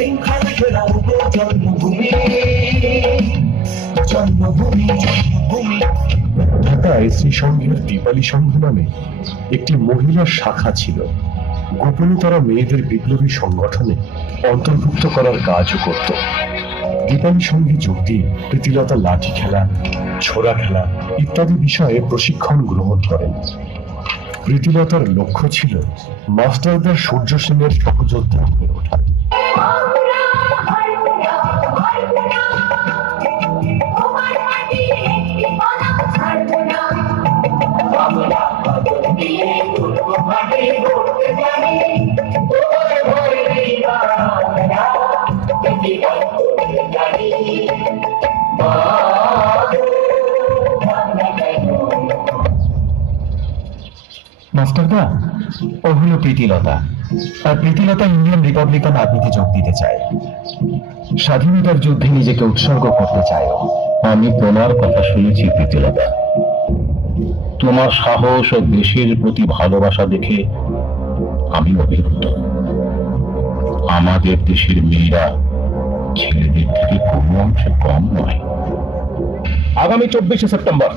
শৃঙ্খলা ঘেরাও গো জন্মভূমি, জন্মভূমি, জন্মভূমি। ঢাকায় শ্রীসংঘের দীপালি সংঘ নামে একটি মহিলা শাখা ছিল। গোপনে তারা মেয়েদের বিপ্লবী সংগঠনে অন্তর্ভুক্ত করার কাজও করত। দীপালি সংঘে যোগ দিয়ে প্রীতিলতা লাঠি খেলা, ছোড়া খেলা ইত্যাদি বিষয়ে প্রশিক্ষণ গ্রহণ করেন। প্রীতিলতার লক্ষ্য ছিল মাস্টারদার সূর্য সেনের সহযোদ্ধা হয়ে ওঠা। মাস্টারদা, ও হলো প্রীতিলতা। আর প্রীতিলতা ইন্ডিয়ান রিপাবলিকান আর্মিতে যোগ দিতে চায়, স্বাধীনতার যুদ্ধে নিজেকে উৎসর্গ করতে চায়। আমি তোমার কথা শুনেছি প্রীতিলতা, তোমার সাহস ও দেশের প্রতি ভালোবাসা দেখে আমি অভিভূত। আমাদের দেশের মেয়েরা ছেলেদের থেকে কোনো অংশে কম নয়। আগামী 24শে সেপ্টেম্বর